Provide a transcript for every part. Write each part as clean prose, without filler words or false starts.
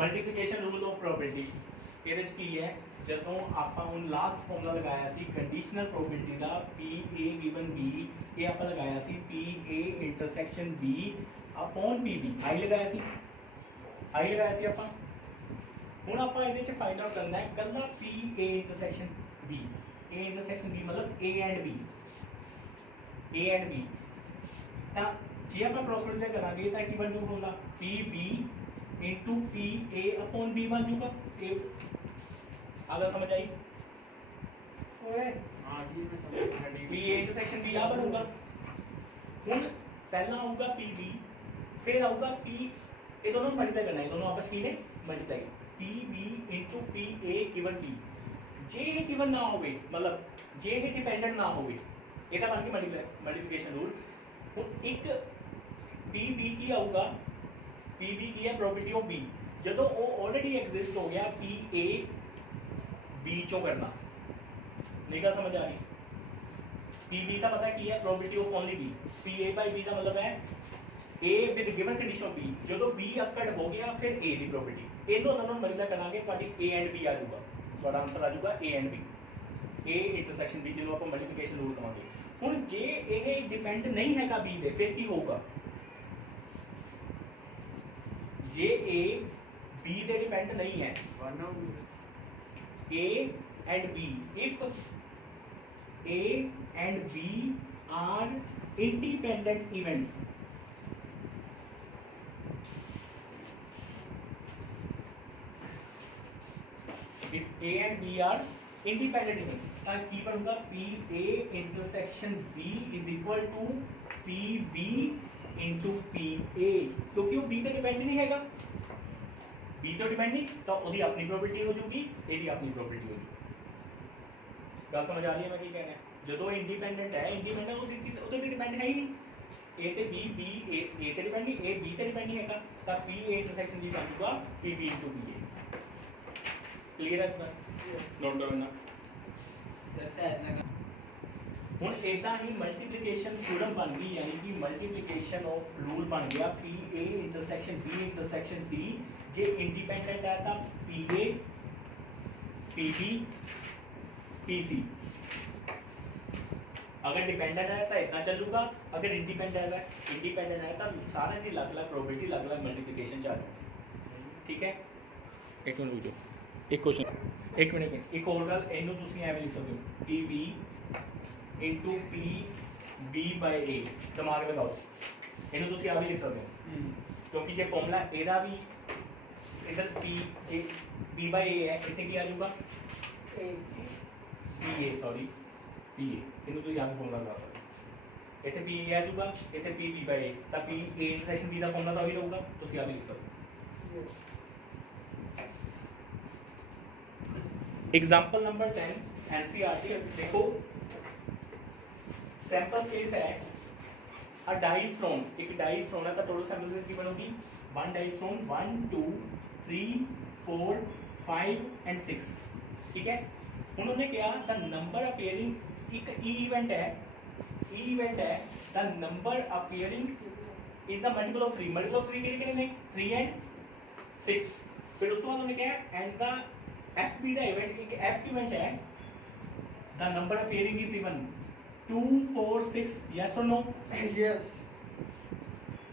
Multiplication rule of probability ਇਹਦੇ ਚ ਕੀ ਹੈ ਜਦੋਂ ਆਪਾਂ ਹੁਣ ਲਾਸਟ ਫਾਰਮੂਲਾ ਲਗਾਇਆ ਸੀ ਕੰਡੀਸ਼ਨਲ ਪ੍ਰੋਬੇਬਿਲਿਟੀ ਦਾ PA ਗਿਵਨ B ਇਹ ਆਪਾਂ ਲਗਾਇਆ ਸੀ PA intersection B upon PB ਆਈ ਲਗਾਇਆ ਸੀ ਆਪਾਂ ਹੁਣ ਆਪਾਂ ਇਹਦੇ ਚ ਫਾਈਂਡ ਆਊਟ ਕਰਨਾ ਹੈ ਕੱਲਾ PA intersection B A intersection B मतलब A and B ਤਾਂ ਜੇ ਆਪਾਂ ਪ੍ਰੋਬੇਬਿਲਿਟੀ ਕਰਾਂਗੇ ਤਾਂ ਕੀ ਬਣ ਜੂਗਾ ਹੁੰਦਾ PB into PA upon B बन जूगा अगर समझ आई PA इंटरसेक्शन B बनूगा हुन पहला आऊगा PB फिर आऊगा P ये दोनों मल्टीप्लाई करना है दोनों आपस में multiply PB into PA given B जे ये गिवन ना होवे मतलब जे ये डिपेंडेंट ना होवे ਇਹਦਾ ਬਣ ਕੇ ਮਲਟੀਪਲੀਕੇਸ਼ਨ ਰੂਲ ਹੁਣ ਇੱਕ PB ਕੀ ਆਊਗਾ PB की है प्रोबेबिलिटी ऑफ B ਜਦੋਂ ਉਹ ਆਲਰੇਡੀ ਐਗਜ਼ਿਸਟ ਹੋ ਗਿਆ PA B ਚੋਂ ਕਰਨਾ ਨਹੀਂ ਗੱਲ ਸਮਝ ਆ ਰਹੀ PB ਦਾ ਪਤਾ ਕੀ ਹੈ probability of only B PA by B ਦਾ ਮਤਲਬ ਹੈ A with given condition of B ਜਦੋਂ B ਅਕੜ ਹੋ ਗਿਆ ਫਿਰ A ਦੀ प्रोबेबिलिटी ਇਹਨੂੰ ਦੋਨੋਂ ਮਲਟੀਪਲਾਈ ਕਰਾਂਗੇ ਤੁਹਾਡੀ A and B ਆ ਜਾਊਗਾ ਤੁਹਾਡਾ ਆਨਸਰ ਆ ਜਾਊਗਾ A and B A intersection B ਜਿਹਨੂੰ ਆਪਾਂ ਮਲਟੀਪਲੀਕੇਸ਼ਨ ਰੂਲ ਕਹਾਂਗੇ ਹੁਣ ਜੇ ਇਹ ਡਿਪੈਂਡ ਨਹੀਂ ਹੈਗਾ B ਦੇ ਫਿਰ ਕੀ ਹੋਊਗਾ जे A B दे डिपेंड नहीं है A and B if A and B are independent events if A and B are independent events ਤਾਂ ਕੀ ਬਣੂਗਾ PA intersection B is equal to PB into PA क्योंकि वो B ਤੇ depend नहीं हैगा B तो डिपेंड नहीं तो ਉਹਦੀ ਆਪਣੀ ਪ੍ਰੋਬੇਬਿਲਿਟੀ ਹੋ ਜੂਗੀ ਇਹਦੀ ਆਪਣੀ ਪ੍ਰੋਬੇਬਿਲਿਟੀ ਹੋ ਜੂਗੀ ਗੱਲ ਸਮਝ ਆ ਰਹੀ ਹੈ ਮੈਂ ਕੀ ਕਹਿਣਾ ਜਦੋਂ ਇੰਡੀਪੈਂਡੈਂਟ ਹੈ ਉਹਦੇ ਤੇ ਡਿਪੈਂਡ ਹੈ ਹੀ ਨਹੀਂ A ਤੇ A ਤੇ ਡਿਪੈਂਡ ਨਹੀਂ A B ਤੇ ਡਿਪੈਂਡ ਨਹੀਂ ਹੈਗਾ ਤਾਂ PA ਇੰਟਰਸੈਕਸ਼ਨ ਜੀ ਬਣ ਜੂਗਾ PB into PA ਕਲੀਅਰ ਹੈ ਨੋਟ ਕਰੋ ਨਾ सर शायद ना ਹੁਣ ਇਦਾਂ ਹੀ ਮਲਟੀਪਲੀਕੇਸ਼ਨ ਥਿਊਰਮ ਬਣ ਗਈ ਯਾਨੀ ਕਿ ਮਲਟੀਪਲੀਕੇਸ਼ਨ ਆਫ ਰੂਲ ਬਣ ਗਿਆ PA intersection B intersection C ਜੇ ਇੰਡੀਪੈਂਡੈਂਟ ਹੈ ਤਾਂ PA PB PC अगर डिपेंडेंट है तो इतना चलूगा अगर इंडिपेंडेंट है तो सारे की अलग अलग प्रोबेबिलिटी अलग अलग मल्टीप्लिकेशन चल ठीक है एक मिनट वीडियो एक क्वेश्चन एक मिनट एक और गल इनू तुसीं एवें लिख सकते हो PB into PB by A दिमाग लगाओ इनू तुसीं आ भी लिख सकते हो क्योंकि जो फॉर्मूला एदा भी इधर B by A है इतने की आ जाऊगा PA सॉरी PA इनू तुसीं यहाँ फॉर्मूला लगा सकते इतने PA आ जाऊगा इतने PB by A तो PA इंटरसेक्शन B का फॉर्मूला तो वही रहूगा तुसीं आ भी लिख सकते हो एग्जाम्पल नंबर 10 NCERT देखो सैंपल केस है अ डाइस थ्रोन एक डाइस थ्रोन है तो टोटल सैंपल साइज की बनोगी वन डाइस थ्रोन 1 2 3 4 5 एंड 6 ठीक है उन्होंने क्या द नंबर अपीयरिंग एक इवेंट है the number appearing is the multiple of 3 कितने 3 एंड 6 फिर उसके बाद उन्होंने क्या and the FB the event एक F इवेंट है the number appearing is given 2 4 6 yes or no yes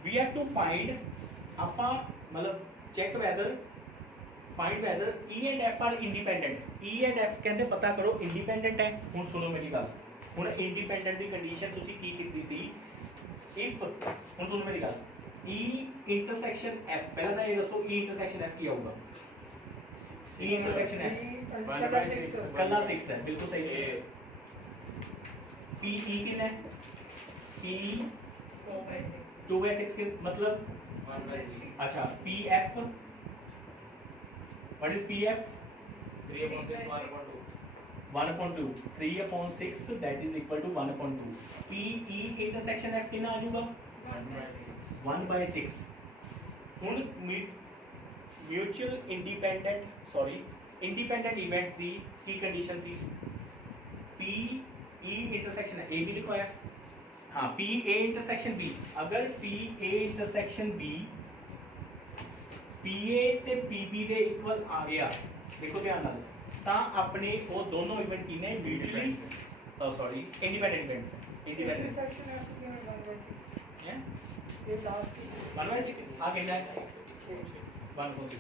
we have to find apa matlab check whether find whether E and F are independent E and F कहते पता करो independent है ਹੁਣ ਸੁਣੋ ਮੇਰੀ ਗੱਲ ਹੁਣ independent ਦੀ ਕੰਡੀਸ਼ਨ ਤੁਸੀਂ ਕੀ ਕੀਤੀ ਸੀ if ਹੁਣ ਸੁਣੋ ਮੇਰੀ ਗੱਲ E intersection F ਪਹਿਲਾਂ ਤਾਂ ਇਹ ਦੱਸੋ E intersection F ਕੀ ਆਊਗਾ E intersection F ਕੱਲਾ 6 ਹੈ ਬਿਲਕੁਲ ਸਹੀ ਹੈ PE कितना है PE 2 by 6 के मतलब 1 by 3 अच्छा PF what is PF 3 upon 6 1 upon 2 1/2 3/6 that is equal to 1/2 PE intersection F कितना आ जाएगा 1 by 6 ਹੁਣ म्यूचुअल इंडिपेंडेंट इवेंट्स दी की कंडीशन सी P E इंटरसेक्शन है A भी लिखवाया हाँ P A इंटरसेक्शन B अगर P A intersection B PA ਤੇ PB ਦੇ ਇਕੁਅਲ ਆ ਗਿਆ, ਦੇਖੋ ਧਿਆਨ ਨਾਲ, ਤਾਂ ਆਪਣੇ ਉਹ ਦੋਨੋਂ ਇਵੈਂਟ ਕਿਨੇ mutually sorry independent events independent intersection है तो क्या 1/6 ਹੈ ये लास्ट 1/6 ਆ ਕਿੰਨਾ 1/6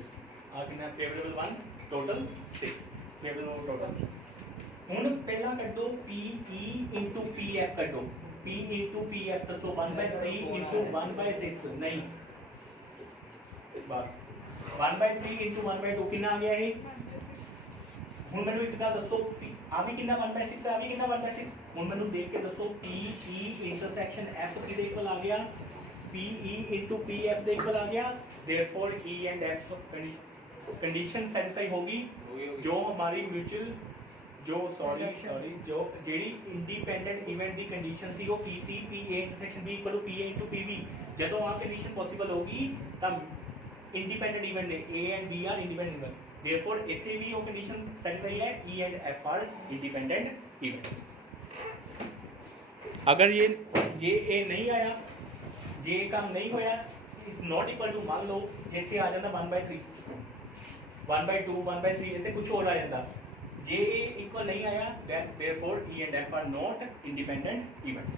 ਆ ਕਿੰਨਾ ਫੇਵਰੇਬਲ 1 ਟੋਟਲ 6 ਫੇਵਰੇਬਲ ਟੋਟਲ। ਹੁਣ ਪਹਿਲਾਂ ਕੱਢੋ PE into PF ਕੱਢੋ, P into PF ਦੱਸੋ 1/3 into 1/6 ਨਹੀਂ ਬਾਤ 1/3 into 1/2 ਕਿੰਨਾ ਆ ਗਿਆ ਇਹ। ਹੁਣ ਮੈਨੂੰ ਇੱਕ ਗੱਲ ਦੱਸੋ ਆ ਵੀ ਕਿੰਨਾ 1/6 ਆ ਵੀ ਕਿੰਨਾ 1/6। ਹੁਣ ਮੈਨੂੰ ਦੇਖ ਕੇ ਦੱਸੋ PE ਇੰਟਰਸੈਕਸ਼ਨ F ਕਿਹਦੇ ਇਕੁਅਲ ਆ ਗਿਆ, PE into PF ਦੇ ਇਕੁਅਲ ਆ ਗਿਆ, therefore E and F condition satisfy होगी जो हमारी म्यूचुअल जो जो ਜਿਹੜੀ ਇੰਡੀਪੈਂਡੈਂਟ ਇਵੈਂਟ ਦੀ ਕੰਡੀਸ਼ਨ ਸੀ ਉਹ PC PA intersection B equal to PA into PB, ਜਦੋਂ ਆ ਕੰਡੀਸ਼ਨ ਪੋਸੀਬਲ ਹੋਗੀ ਤਾਂ ਇੰਡੀਪੈਂਡੈਂਟ ਇਵੈਂਟ ਨੇ A and B are independent event, therefore ਇੱਥੇ ਵੀ ਉਹ ਕੰਡੀਸ਼ਨ ਸੈਟੀਸਫਾਈ ਹੈ E and F R independent event. अगर ये नहीं आया, ये काम नहीं होया, इज नॉट इक्वल टू मान लो ਇੱਥੇ ਆ ਜਾਂਦਾ 1/3 1/2 1/3 ਇੱਥੇ ਕੁਝ ਹੋਰ ਆ ਜਾਂਦਾ, ਜੇ ਇਕੁਅਲ ਨਹੀਂ ਆਇਆ then therefore E and F are not independent events।